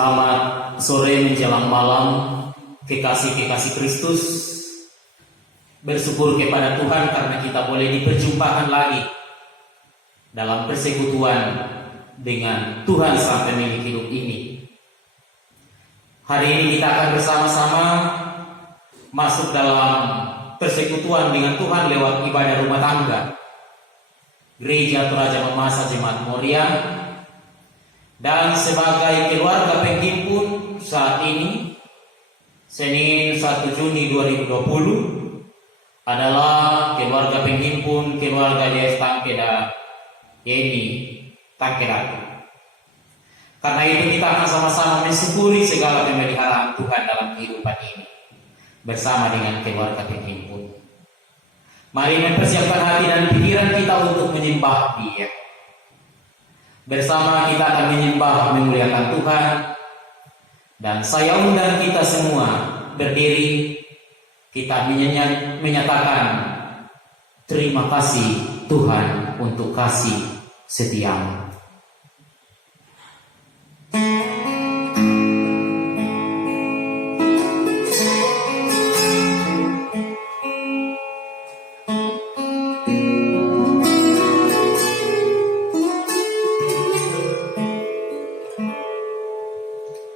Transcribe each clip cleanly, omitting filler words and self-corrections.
Selamat sore menjelang malam, kekasih-kekasih Kristus. Bersyukur kepada Tuhan karena kita boleh diperjumpakan lagi dalam persekutuan dengan Tuhan Sang Pemilik hidup ini. Hari ini kita akan bersama-sama masuk dalam persekutuan dengan Tuhan lewat ibadah rumah tangga Gereja Toraja Mamasa Jemaat Moria. Dan sebagai keluarga penghimpun saat ini, Senin 1 Juni 2020 adalah keluarga penghimpun keluarga Yes Tangkeda Yeni Tangkeda. Karena itu kita akan sama-sama mensyukuri segala pemeliharaan Tuhan dalam kehidupan ini bersama dengan keluarga penghimpun. Mari mempersiapkan hati dan pikiran kita untuk menyembah Dia. Bersama kita akan menyembah memuliakan Tuhan. Dan saya undang kita semua berdiri. Kita menyatakan terima kasih Tuhan untuk kasih setiamu.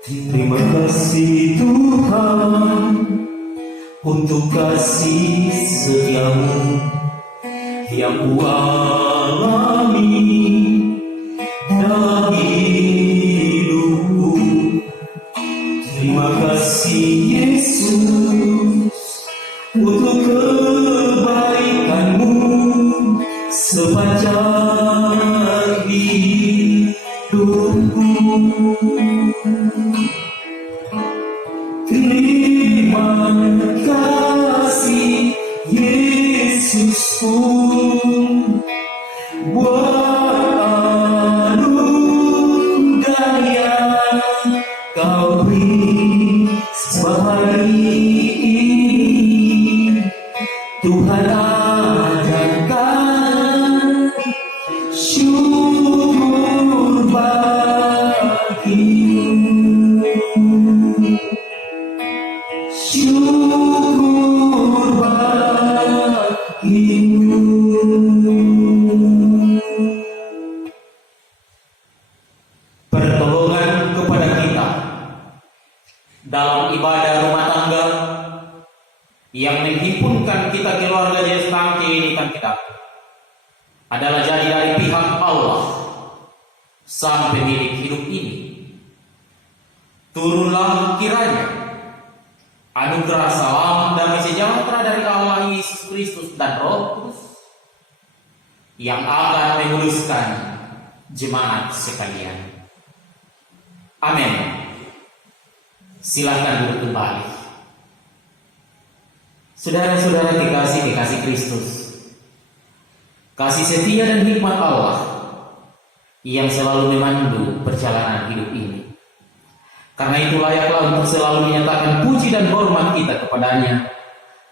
Terima kasih Tuhan untuk kasih setiamu yang ku alami dalam hidupku. Terima kasih Yesus untuk kebaikanmu sepanjang hidupku. Terima kasih Yesusku buat anugerah yang Kau beri sehari ini. Tuhan ajarkan syukur bagimu. Syukur bagimu. Pertolongan kepada kita dalam ibadah rumah tangga yang menghimpunkan kita keluarga Yes Tangke ini kan kita adalah jadi dari pihak Allah, Sang Pemilik hidup ini. Turunlah kiranya anugerah salam damai sejahtera dari Allah Yesus Kristus dan Roh Kudus yang akan memuluskan jemaat sekalian. Amin. Silakan duduk kembali. Saudara-saudara kekasih Kristus, kasih setia dan hikmat Allah yang selalu memandu perjalanan hidup ini. Karena itu layaklah untuk selalu menyatakan puji dan hormat kita kepadanya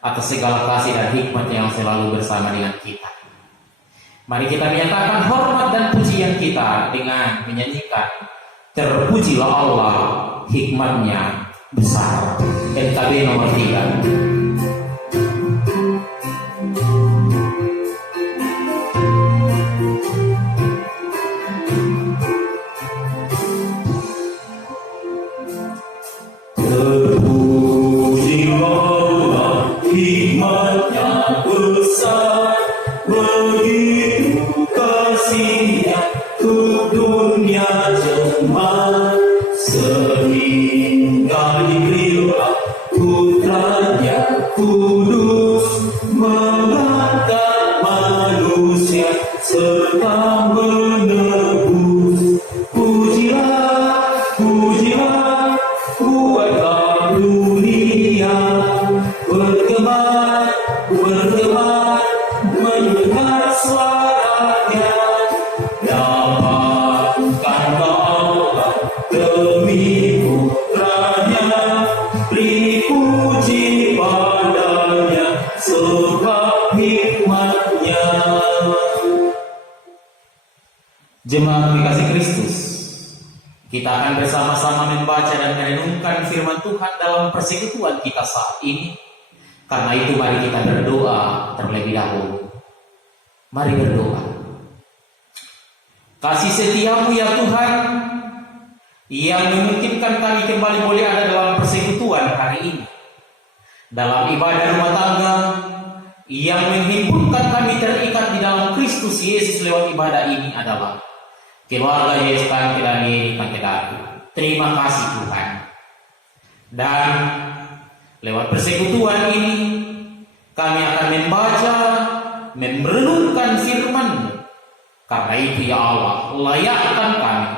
atas segala kasih dan hikmat yang selalu bersama dengan kita. Mari kita menyatakan hormat dan pujian kita dengan menyanyikan Terpujilah Allah, hikmatnya besar. NKB nomor 3. Hikmatnya besar, begitu kasihnya untuk dunia jemaat, sehingga diberilah putranya kudus mengangkat manusia serta menebus. Pujilah, pujilah, kuatlah dunia, bergema, mendengar suaranya. Dapatkanlah Allah demi putranya, beri puji padanya sebab hikmatnya. Jemaat dikasih Kristus, Kita akan bersama-sama membaca dan merenungkan firman Tuhan dalam persekutuan kita saat ini. Karena itu mari kita berdoa terlebih dahulu. Mari berdoa. Kasih setiamu ya Tuhan, yang memungkinkan kami kembali boleh ada dalam persekutuan hari ini. Dalam ibadah rumah tangga, yang menghimpunkan kami terikat di dalam Kristus Yesus lewat ibadah ini adalah keluarga Yesus dan Yesus. Terima kasih Tuhan. Dan lewat persekutuan ini kami akan membaca, merenungkan firman-Mu. Karena itu ya Allah, layakkan kami,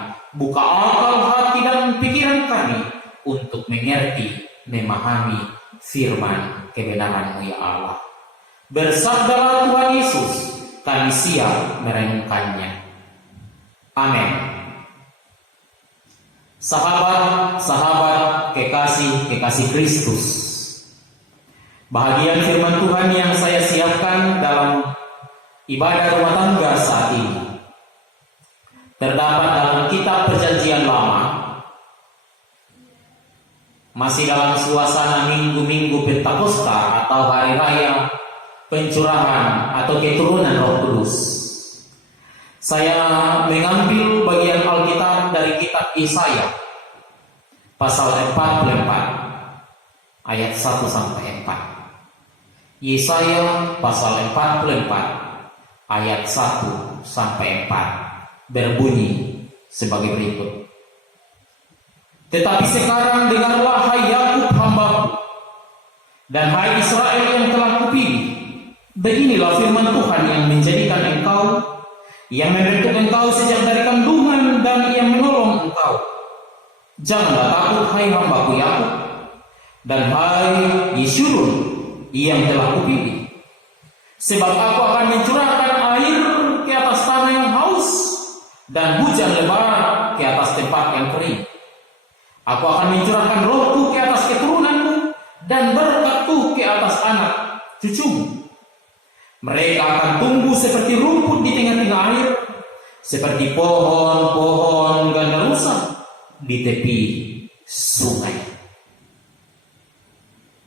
buka akal hati dan pikiran kami untuk mengerti, memahami firman kebenaran-Mu ya Allah. Bersabdalah Tuhan Yesus, kami siap merenungkannya. Amin. Sahabat-sahabat kekasih Kristus, bahagian firman Tuhan yang saya siapkan dalam ibadah rumah tangga saat ini terdapat dalam kitab Perjanjian Lama, masih dalam suasana minggu-minggu Pentakosta atau hari raya pencurahan atau keturunan Roh Kudus. Saya mengambil bagian Alkitab dari kitab Yesaya pasal 44 ayat 1 sampai 4. Yesaya pasal 44 ayat 1 sampai 4 berbunyi sebagai berikut. Tetapi sekarang dengarlah hai Yakub hambaku, dan hai Israel yang telah kupilih. Beginilah firman Tuhan yang menjadikan engkau, yang membentuk engkau sejak dari kandungan, dan yang menolong engkau. Janganlah takut hai hambaku Yakub, dan hai Yeshurun yang telah kupilih. Sebab aku akan mencurahkan air ke atas tanah yang haus, dan hujan lebat ke atas tempat yang kering. Aku akan mencurahkan rohku ke atas keturunanmu, dan berkatku ke atas anak cucumu. Mereka akan tumbuh seperti rumput di tengah-tengah air, seperti pohon-pohon gandarusa di tepi sungai.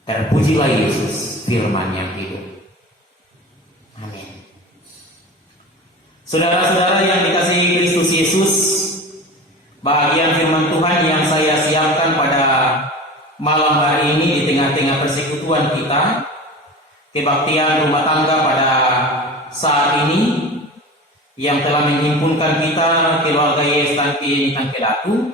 Terpujilah Yesus, firman yang hidup. Amin. Saudara-saudara yang dikasihi Kristus Yesus, bahagian firman Tuhan yang saya siapkan pada malam hari ini di tengah-tengah persekutuan kita, kebaktian rumah tangga pada saat ini yang telah menghimpunkan kita keluarga Yesus dan Kedatu,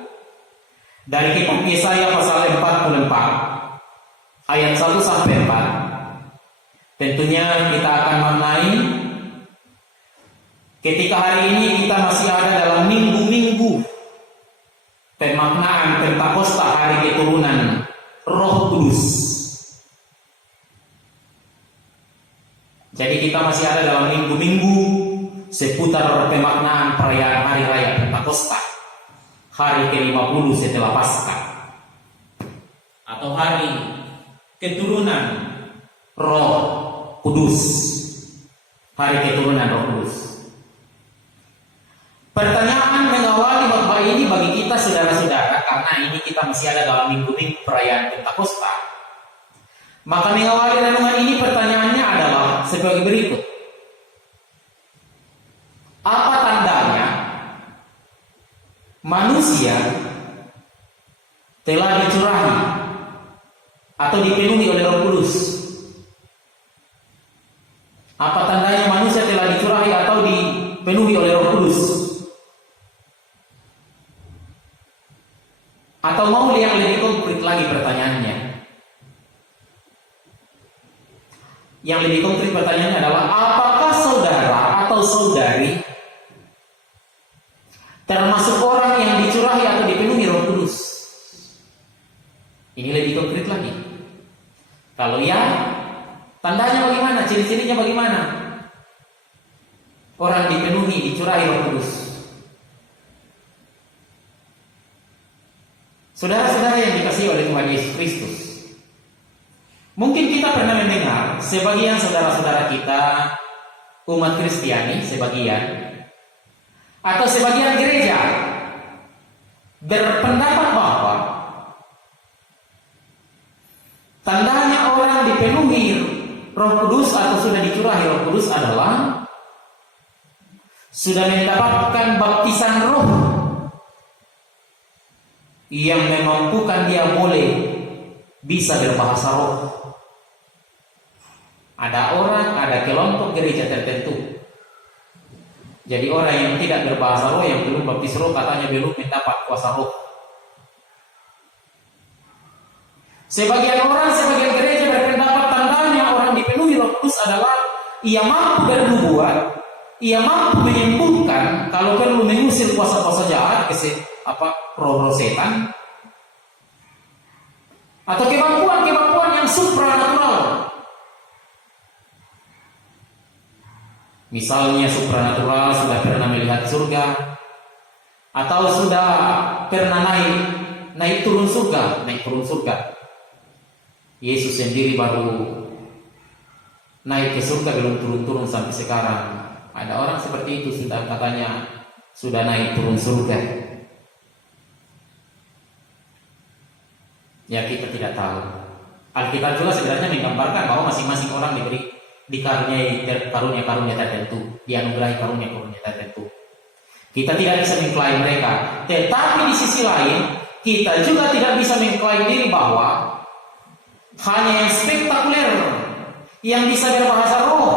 dari kitab Yesaya pasal 44 ayat 1 sampai 4. Tentunya kita akan mengenai ketika hari ini kita masih ada dalam minggu-minggu pemaknaan Pentakosta, hari keturunan Roh Kudus. Jadi kita masih ada dalam minggu-minggu seputar pemaknaan perayaan hari raya Pentakosta, hari ke-50 setelah Paskah, atau hari keturunan Roh Kudus, hari keturunan Roh Kudus. Pertanyaan mengawali khotbah ini bagi kita saudara-saudara, karena ini kita masih ada dalam minggu-minggu perayaan Pentakosta. Maka mengawali renungan ini pertanyaannya adalah sebagai berikut. Apa tandanya manusia telah dicurahi atau dipenuhi oleh Roh Kudus? Apa tandanya manusia telah dicurahi atau dipenuhi oleh Roh Kudus? Atau mau lihat lebih konkret lagi pertanyaannya? Yang lebih konkret pertanyaannya adalah, apakah saudara atau saudari termasuk orang yang dicurahi atau dipenuhi Roh Kudus? Ini lebih konkret lagi. Kalau ya, tandanya bagaimana? Ciri-cirinya bagaimana? Orang dipenuhi, dicurahi Roh Kudus. Saudara-saudara yang dikasihi oleh Tuhan Yesus Kristus, mungkin kita pernah mendengar sebagian saudara-saudara kita, umat Kristiani sebagian, atau sebagian gereja berpendapat bahwa tandanya orang dipenuhi Roh Kudus atau sudah dicurahi Roh Kudus adalah sudah mendapatkan baptisan roh yang memampukan dia boleh bisa berbahasa roh. Ada orang, ada kelompok gereja tertentu. Jadi orang yang tidak berbahasa roh, yang belum baptis roh, katanya belum mendapat kuasa roh. Sebagian orang, sebagian gereja berpendapat tandanya orang dipenuhi Roh Kudus adalah ia mampu bernubuat, ia mampu menyembuhkan, kalau perlu mengusir kuasa-kuasa jahat, roh-roh setan, atau kemampuan-kemampuan yang supranatural. Misalnya supranatural sudah pernah melihat surga, atau sudah pernah naik turun surga. Yesus sendiri baru naik ke surga, belum turun-turun sampai sekarang. Ada orang seperti itu sudah katanya sudah naik turun surga. Ya kita tidak tahu. Alkitab juga sebenarnya menggambarkan bahwa masing-masing orang diberi dikaruniai karunia-karunia tertentu, dianugerahi karunia-karunia tertentu. Kita tidak bisa mengklaim mereka, tetapi di sisi lain kita juga tidak bisa mengklaim diri bahwa hanya yang spektakuler, yang bisa berbahasa roh,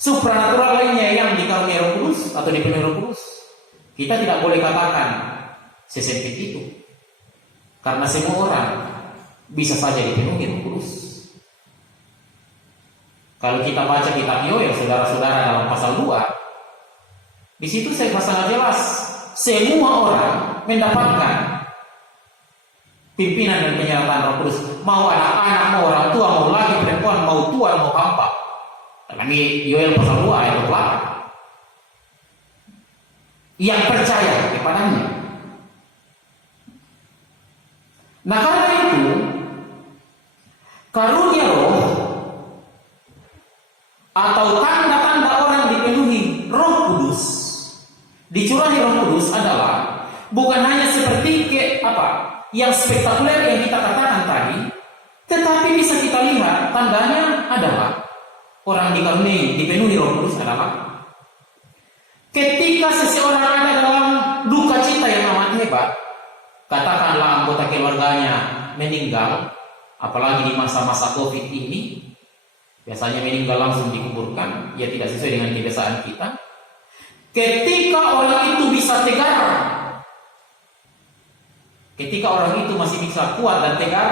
supranatural lainnya yang dikaruniai Roh Kudus atau dipenuhi Roh Kudus. Kita tidak boleh katakan sesempit itu, karena semua orang bisa saja dipenuhi Roh Kudus. Kalau kita baca kitab Yoel, saudara-saudara, dalam pasal 2, di situ saya sangat jelas, semua orang mendapatkan pimpinan dan penyertaan Roh Kudus. Mau anak-anak, mau orang tua, mau laki, perempuan, mau tua, mau hamba. Dalam Yoel pasal 2 ayat 28. Yang percaya kepadanya. Nah karena itu, karunia roh atau tanda-tanda orang dipenuhi Roh Kudus, dicurahi Roh Kudus adalah bukan hanya seperti yang spektakuler yang kita katakan tadi, tetapi bisa kita lihat tandanya adalah orang dipenuhi Roh Kudus adalah ketika seseorang ada dalam duka cita yang amat hebat, katakanlah anggota keluarganya meninggal, apalagi di masa-masa COVID ini, biasanya meninggal langsung dikuburkan, ya tidak sesuai dengan kebiasaan kita. Ketika orang itu bisa tegar, ketika orang itu masih bisa kuat dan tegar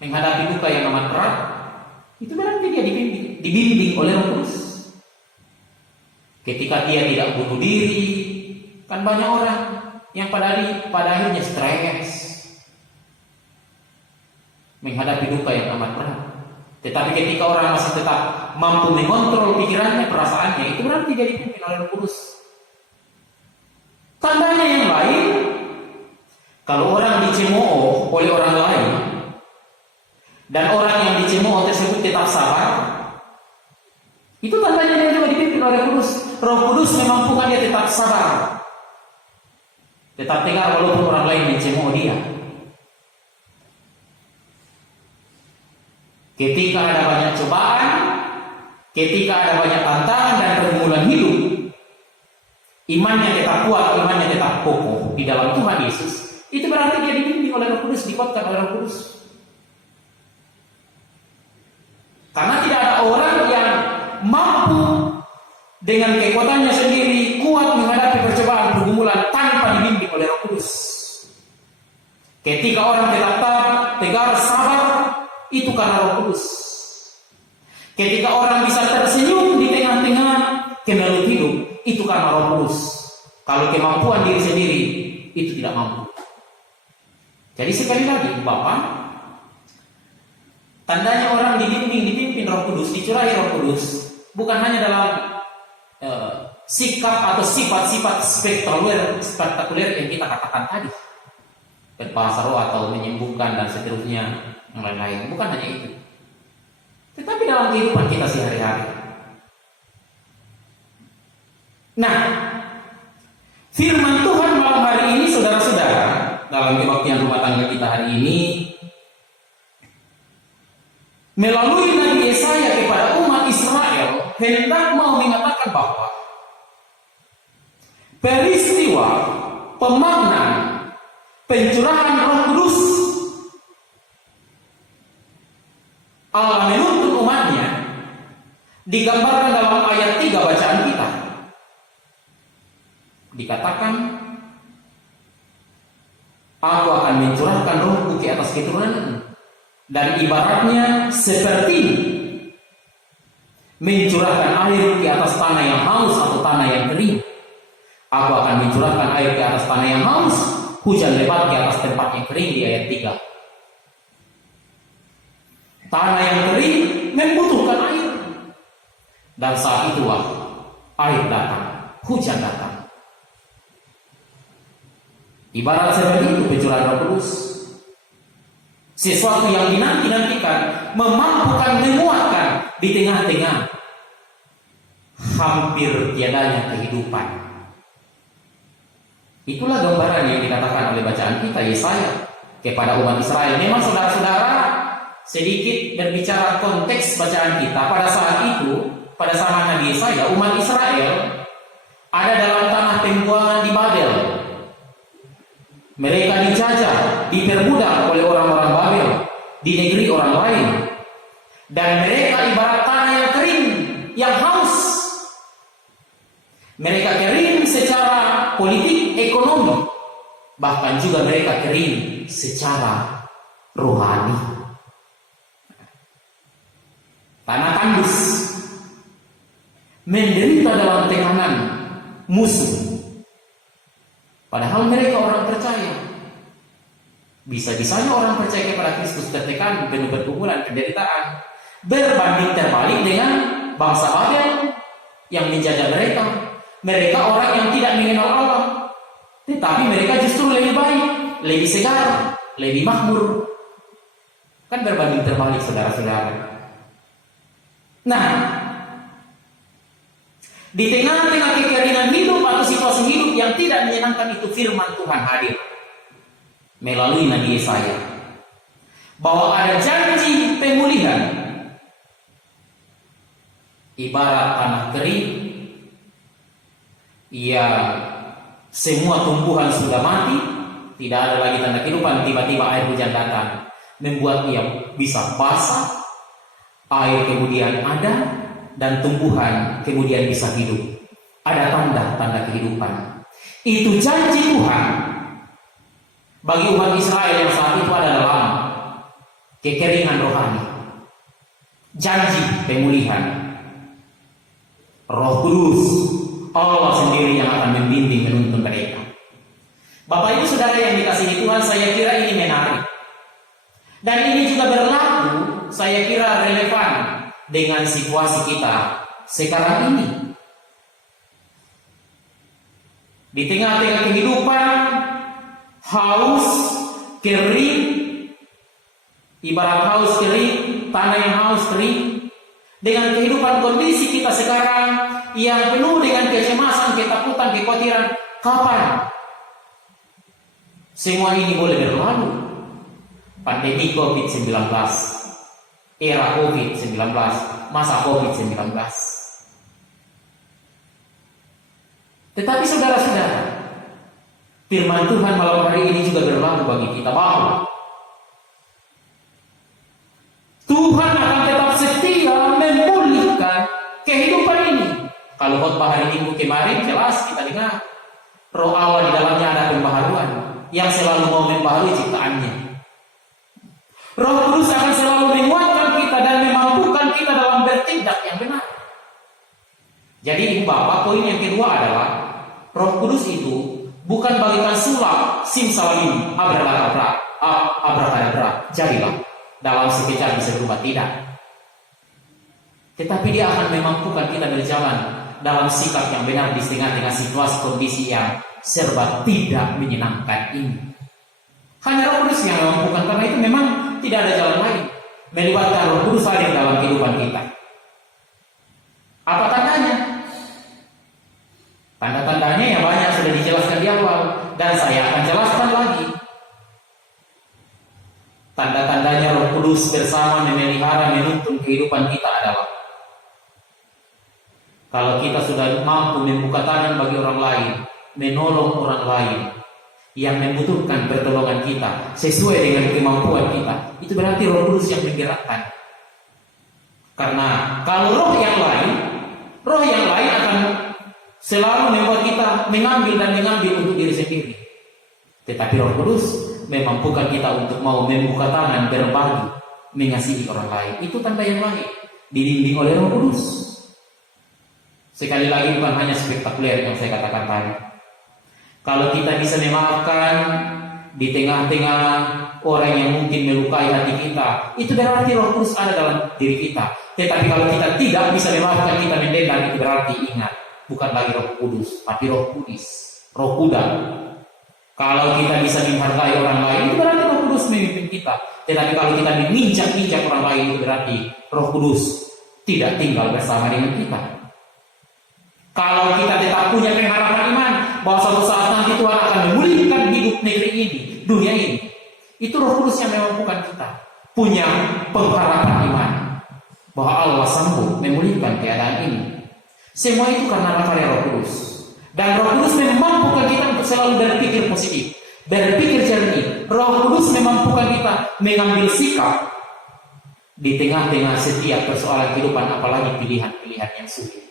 menghadapi duka yang amat berat, itu berarti dia dibimbing oleh Roh Kudus. Ketika dia tidak bunuh diri, kan banyak orang yang pada akhirnya stres menghadapi duka yang amat berat. Tetapi ketika orang masih tetap mampu mengontrol pikirannya, perasaannya, itu berarti dia dipimpin oleh Roh Kudus. Tandanya yang lain, kalau orang dicemooh oleh orang lain dan orang yang dicemooh tersebut tetap sabar, itu tandanya dia juga dipimpin oleh Roh Kudus. Roh Kudus memampukan dia tetap sabar, tetap tegar walaupun orang lain mencemooh dia. Ketika ada banyak cobaan, ketika ada banyak tantangan dan pergumulan hidup, imannya tetap kuat, imannya tetap kokoh di dalam Tuhan Yesus. Itu berarti dia dibimbing oleh Roh Kudus, dikuatkan oleh Roh Kudus. Karena tidak ada orang yang mampu dengan kekuatannya sendiri kuat menghadapi percobaan pergumulan tanpa dibimbing oleh Roh Kudus. Ketika orang tetap tegar, sabar, itu karena Roh Kudus. Ketika orang bisa tersenyum di tengah-tengah kemelut hidup, itu karena Roh Kudus. Kalau kemampuan diri sendiri, itu tidak mampu. Jadi sekali lagi, Bapak, tandanya orang dipimpin Roh Kudus, dicurahi Roh Kudus, bukan hanya dalam sikap atau sifat-sifat spektakuler yang kita katakan tadi, berbahasa roh atau menyembuhkan dan seterusnya, yang lain-lain. Bukan hanya itu, tetapi dalam kehidupan kita sehari-hari. Nah, firman Tuhan malam hari dalam kebaktian rumah tangga kita hari ini, melalui Nabi Yesaya kepada umat Israel hendak mau mengatakan bahwa peristiwa pemaknaan pencurahan Roh Kudus Allah menuntun umatnya digambarkan dalam ayat 3 bacaan kita. Dikatakan, aku akan mencurahkan rohku ke atas keturunan, dan ibaratnya seperti mencurahkan air ke atas tanah yang haus atau tanah yang kering. Aku akan mencurahkan air ke atas tanah yang haus, hujan lebat ke atas tempat yang kering di ayat 3. Tanah yang kering membutuhkan air. Dan saat itulah air datang, hujan datang. Ibarat seperti itu pencurahan Roh Kudus. Sesuatu yang dinanti-nantikan, memampukan, memuatkan di tengah-tengah hampir tiadanya kehidupan. Itulah gambaran yang dikatakan oleh bacaan kita Yesaya kepada umat Israel. Memang saudara-saudara, sedikit berbicara konteks bacaan kita pada saat itu, pada zaman Nabi Yesaya, umat Israel ada dalam tanah pembuangan di Babel. Mereka dijajah, diperbudak oleh orang-orang Babel di negeri orang lain. Dan mereka ibarat tanah yang kering, yang haus. Mereka kering secara politik, ekonomi. Bahkan juga mereka kering secara rohani. Tanah tandus, menderita dalam tekanan musuh. Padahal mereka orang percaya. Bisa-bisanya orang percaya kepada Kristus tertekan, penuh pergumulan, penderitaan, berbanding terbalik dengan bangsa Babel yang menjajah mereka. Mereka orang yang tidak mengenal Allah, tetapi mereka justru lebih baik, lebih segar, lebih makmur. Kan berbanding terbalik, saudara-saudara. Nah, di tengah-tengah kekeringan hidup atau situasi hidup yang tidak menyenangkan itu, firman Tuhan hadir melalui Nabi Yesaya bahwa ada janji pemulihan. Ibarat tanah kering yang semua tumbuhan sudah mati, tidak ada lagi tanda kehidupan, tiba-tiba air hujan datang membuat ia bisa basah, air kemudian ada, dan tumbuhan kemudian bisa hidup. Ada tanda-tanda kehidupan. Itu janji Tuhan bagi umat Israel yang saat itu ada dalam kekeringan rohani. Janji pemulihan. Roh Kudus, Allah sendiri yang akan membimbing, menuntun mereka. Bapak Ibu Saudara yang dikasihi Tuhan, saya kira ini menarik. Dan ini juga berlaku, saya kira relevan dengan situasi kita sekarang ini. Di tengah-tengah kehidupan haus, kering, ibarat haus kering, tanah yang haus kering, dengan kehidupan kondisi kita sekarang yang penuh dengan kecemasan, ketakutan, kekhawatiran, kapan semua ini boleh berlalu? Pandemi COVID-19, era COVID-19, masa COVID-19. Tetapi saudara-saudara, firman Tuhan malam hari ini juga berlaku bagi kita bahwa Tuhan akan tetap setia memulihkan kehidupan ini. Kalau khotbah hari Minggu kemarin jelas kita dengar Roh Allah di dalamnya ada pembaharuan yang selalu mau membaharui ciptaannya. Roh Kudus akan selalu menguatkan kita dan memampukan kita dalam bertindak yang benar. Jadi Ibu Bapak, poin yang kedua adalah Roh Kudus itu bukan bagikan sulap, simsalabim, abrakadabra, jadilah dalam sekejap bisa berubah, tidak. Tetapi dia akan memampukan kita berjalan dalam sikap yang benar di tengah-tengah situasi kondisi yang serba tidak menyenangkan ini. Hanya Roh Kudus yang memampukan, karena itu memang tidak ada jalan lain melibatkan Roh Kudus hadir dalam kehidupan kita. Apa tandanya? Tanda-tandanya yang banyak sudah dijelaskan di awal, dan saya akan jelaskan lagi. tanda-tandanya Roh Kudus bersama memelihara menuntun kehidupan kita adalah kalau kita sudah mampu membuka tangan bagi orang lain, menolong orang lain yang membutuhkan pertolongan kita sesuai dengan kemampuan kita, itu berarti Roh Kudus yang menggerakkan. Karena kalau roh yang lain akan selalu membuat kita mengambil untuk diri sendiri. Tetapi Roh Kudus memampukan kita untuk mau membuka tangan, berbagi, mengasihi orang lain. Itu tanda yang lain, dibimbing oleh Roh Kudus. Sekali lagi, bukan hanya spektakuler yang saya katakan tadi. Kalau kita bisa memaafkan di tengah-tengah orang yang mungkin melukai hati kita, itu berarti Roh Kudus ada dalam diri kita. Tetapi kalau kita tidak bisa memaafkan, kita mendendam, itu berarti ingat, bukan lagi Roh Kudus, tapi Roh Kudus, Roh Kuda. Kalau kita bisa menghargai orang lain, itu berarti Roh Kudus memimpin kita. Tetapi kalau kita menginjak-injak orang lain, itu berarti Roh Kudus tidak tinggal bersama dengan kita. Kalau kita tetap punya pengharapan iman bahwa suatu saat nanti Tuhan akan memulihkan hidup negeri ini, dunia ini, itu Roh Kudus yang memampukan kita punya pengharapan iman bahwa Allah sanggup memulihkan keadaan ini. Semua itu karena karya Roh Kudus. Dan Roh Kudus memampukan kita untuk selalu berpikir positif, berpikir jernih. Roh Kudus memampukan kita mengambil sikap di tengah-tengah setiap persoalan kehidupan, apalagi pilihan-pilihan yang sulit.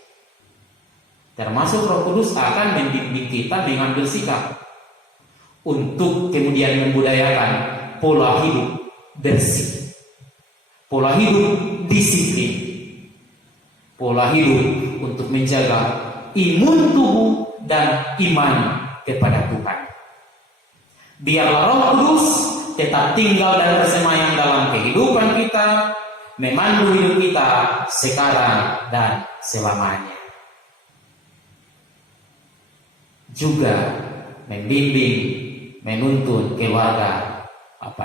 Termasuk Roh Kudus akan membimbing kita mengambil sikap untuk kemudian membudayakan pola hidup bersih, pola hidup disiplin, pola hidup untuk menjaga imun tubuh dan iman kepada Tuhan. Biarlah Roh Kudus tetap tinggal dan bersemayam dalam kehidupan kita, memandu hidup kita sekarang dan selamanya. Juga membimbing, menuntun keluarga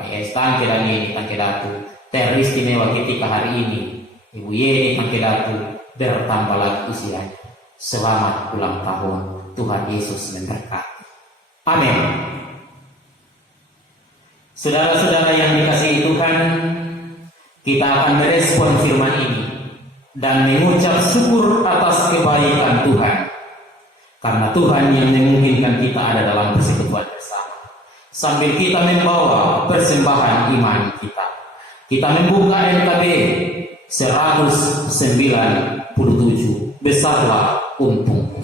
Tangke dan Yeni Tangke Datu teristimewa ketika hari ini Ibu Yeni Tangke Datu bertambah lagi usianya. Selamat ulang tahun, Tuhan Yesus memberkati. Amin. Saudara-saudara yang dikasihi Tuhan, kita akan merespon firman ini dan mengucap syukur atas kebaikan Tuhan. Karena Tuhan yang memungkinkan kita ada dalam persekutuan bersama. Sambil kita membawa persembahan iman kita. Kita membuka NKB 197. Besarlah untungku.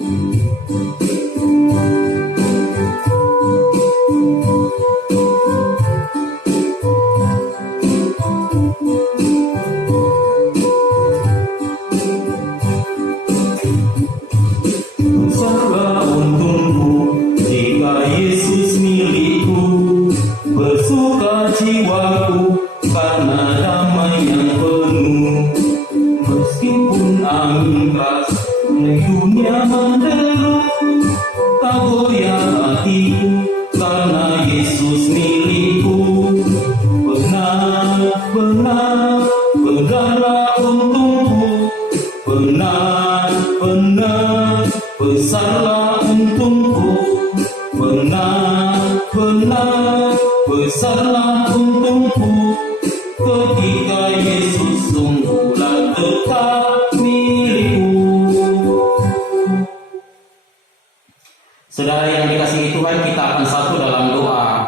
Saudara yang dikasihi Tuhan, kita akan satu dalam doa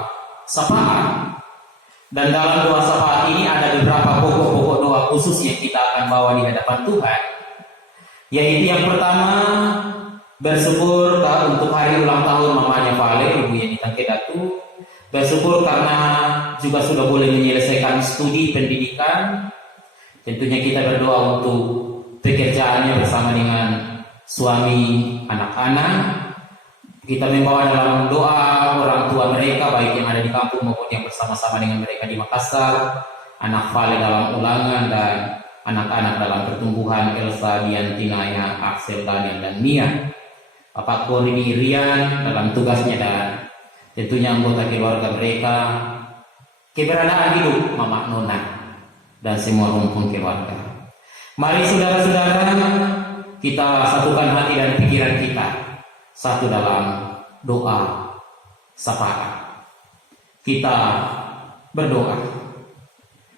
syafaat. Dan dalam doa syafaat ini ada beberapa pokok-pokok doa khusus yang kita akan bawa di hadapan Tuhan. Yaitu yang pertama, bersyukur untuk hari ulang tahun mamanya Vale, Ibu Yeni Tangke Datu. Bersyukur karena juga sudah boleh menyelesaikan studi pendidikan. Tentunya kita berdoa untuk pekerjaannya bersama dengan suami, anak-anak. Kita membawa dalam doa orang tua mereka, baik yang ada di kampung maupun yang bersama-sama dengan mereka di Makassar. Anak Vale dalam ulangan dan anak-anak dalam pertumbuhan, Elsa, Diantinaya, Axel, Daniel, dan Mia. Bapak Korini Irian dalam tugasnya dan tentunya anggota keluarga mereka. Keberadaan hidup Mama Nona dan semua rumpun keluarga. Mari saudara-saudara, kita satukan hati dan pikiran kita satu dalam doa syafaat. Kita berdoa.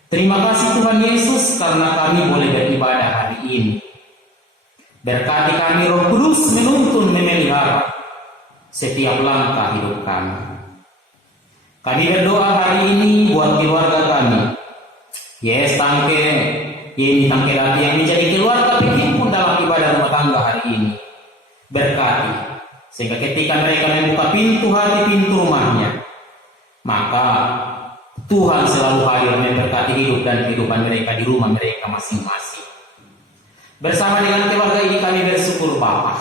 Terima kasih Tuhan Yesus karena kami boleh beribadah hari ini. Berkati kami Roh Kudus menuntun memelihara setiap langkah hidup kami. Kami berdoa hari ini buat keluarga kami. Yes, ini tangke lagi yang menjadi keluarga pun dalam ibadah rumah tangga hari ini. Berkati, sehingga ketika mereka membuka pintu hati, pintu rumahnya, maka Tuhan selalu hadir memberkati hidup dan kehidupan mereka di rumah mereka masing-masing. Bersama dengan keluarga ini kami bersyukur Bapa,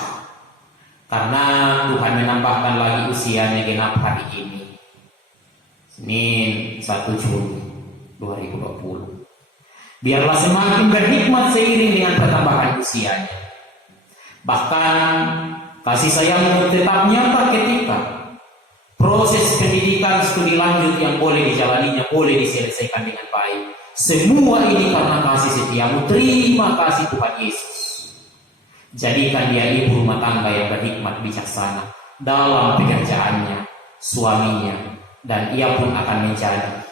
karena Tuhan menambahkan lagi usianya genap hari ini, Senin 1 Juli 2020. Biarlah semakin berhikmat seiring dengan pertambahan usianya. Bahkan kasih sayang tetap nyata ketika proses pendidikan studi lanjut yang boleh dijalaninya boleh diselesaikan dengan baik. Semua ini karena kasih setiamu. Terima kasih Tuhan Yesus. Jadikan dia ibu rumah tangga yang berhikmat bijaksana dalam pekerjaannya, suaminya, dan ia pun akan menjadi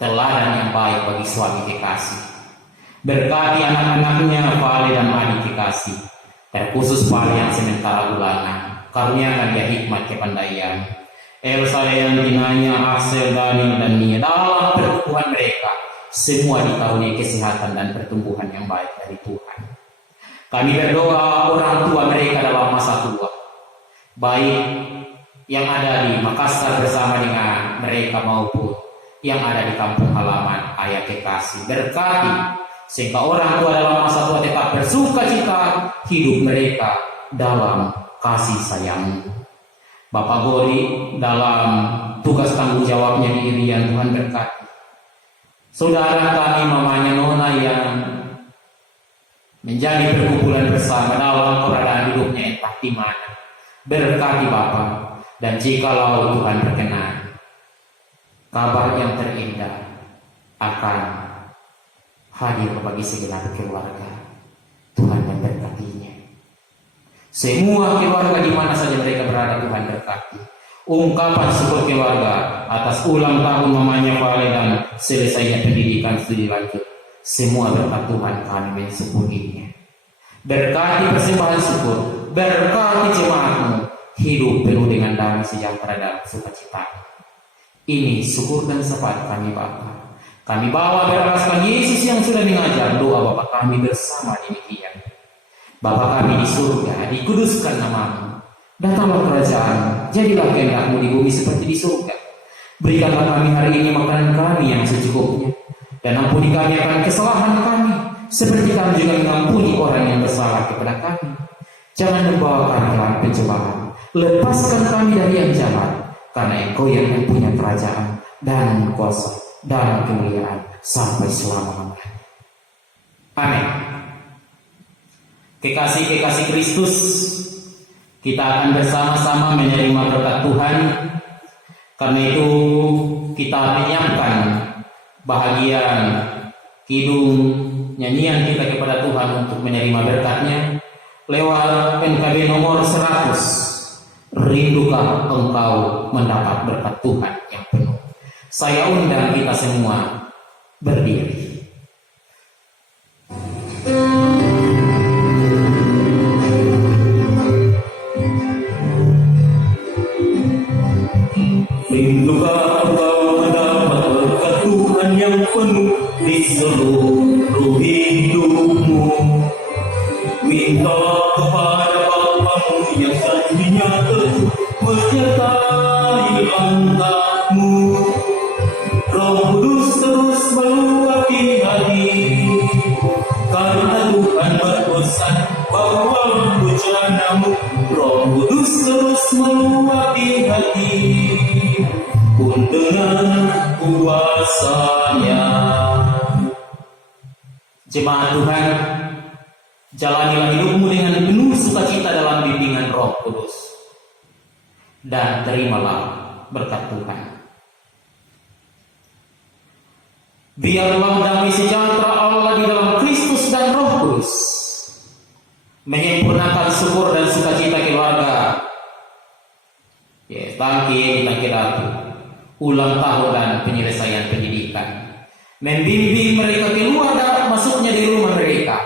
teladan yang baik bagi suami kekasih. Berkati anak-anaknya, Vale dan adik kekasih, terkhusus Vale yang sementara ulangan. Karuniakan dia hikmat kepandaian. Elsa yang dinanya, Asel, Dani, dan Nia dalam pertumbuhan mereka, semua dikaruniai kesehatan dan pertumbuhan yang baik dari Tuhan. Kami berdoa orang tua mereka dalam masa tua, baik yang ada di Makassar bersama dengan mereka maupun yang ada di kampung halaman ayah kekasih. Berkati sehingga orang tua dalam masa tua tetap bersuka cita hidup mereka dalam kasih sayang. Bapak Gori dalam tugas tanggung jawabnya di Irian, Tuhan berkati. Saudara kami mamanya Nona yang menjadi perkumpulan bersama dalam keberadaan hidupnya entah di mana. Berkati Bapak, dan jikalau Tuhan berkenan, kabar yang terindah akan hadir bagi segenap keluarga. Tuhan memberkatinya. Semua keluarga di mana saja mereka berada, Tuhan berkati. Ungkapan syukur keluarga atas ulang tahun mamanya Vale dan selesainya pendidikan studi lanjut. Semua berkat Tuhan kami mensyukurinya. Berkati persembahan syukur, berkati jemaatmu hidup penuh dengan damai sejahtera dan sukacita. Ini syukur dan syafaat kami Bapa. Kami bawa beraskan Yesus yang sudah mengajar doa Bapa kami bersama demikian. Bapa kami di surga, dikuduskan namamu. Datanglah kerajaan, jadilah kehendak-Mu di bumi seperti di surga. Berikanlah kami hari ini makanan kami yang secukupnya, dan ampuni kami akan kesalahan kami, seperti kami juga mengampuni orang yang bersalah kepada kami. Jangan membawa kami dalam pencobaan, lepaskan kami dari yang jahat, karena Engkau yang mempunyai kerajaan dan kuasa dan kemuliaan sampai selama-lamanya. Amin. Kekasih-kekasih Kristus, kita akan bersama-sama menerima berkat Tuhan. Karena itu kita menyiapkan bahagian kidung nyanyian kita kepada Tuhan untuk menerima berkatnya lewat NKB nomor 100. Rindukah engkau mendapat berkat Tuhan yang penuh? Saya undang kita semua berdiri. Rindukah engkau mendapat berkat Tuhan yang penuh di seluruh hidupmu? Minta kepada Bapamu yang janjinya teguh menyertai langkahmu. Roh Kudus terus melukai hati, karena Tuhan berpesan bahwa bujanamu. Roh Kudus terus melukai hati, pun dengan kuasanya. Jemaat Tuhan, jalanilah hidupmu dengan penuh sukacita dalam bimbingan Roh Kudus, dan terimalah berkat Tuhan. Biarlah damai sejahtera Allah di dalam Kristus dan Roh Kudus menyempurnakan syukur dan sukacita keluarga. Tangki ratu, ulang tahun dan penyelesaian pendidikan, membimbing mereka keluar dan masuknya di rumah mereka,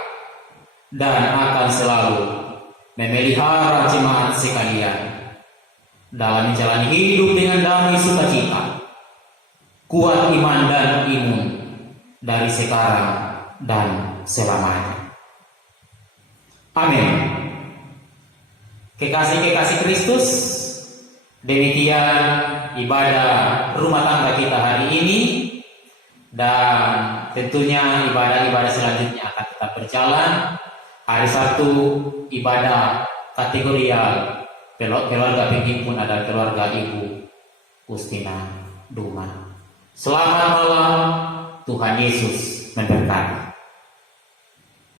dan akan selalu memelihara jemaat sekalian dalam menjalani hidup dengan damai sukacita, kuat iman dan imun dari sekarang dan selamanya. Amin. Kekasih-kekasih Kristus, demikian ibadah rumah tangga kita hari ini, dan tentunya ibadah-ibadah selanjutnya akan tetap berjalan. Hari Sabtu ibadah kategorial keluarga penghimpun adalah keluarga Ibu Ustina Duma. Selamat malam, Tuhan Yesus memberkati.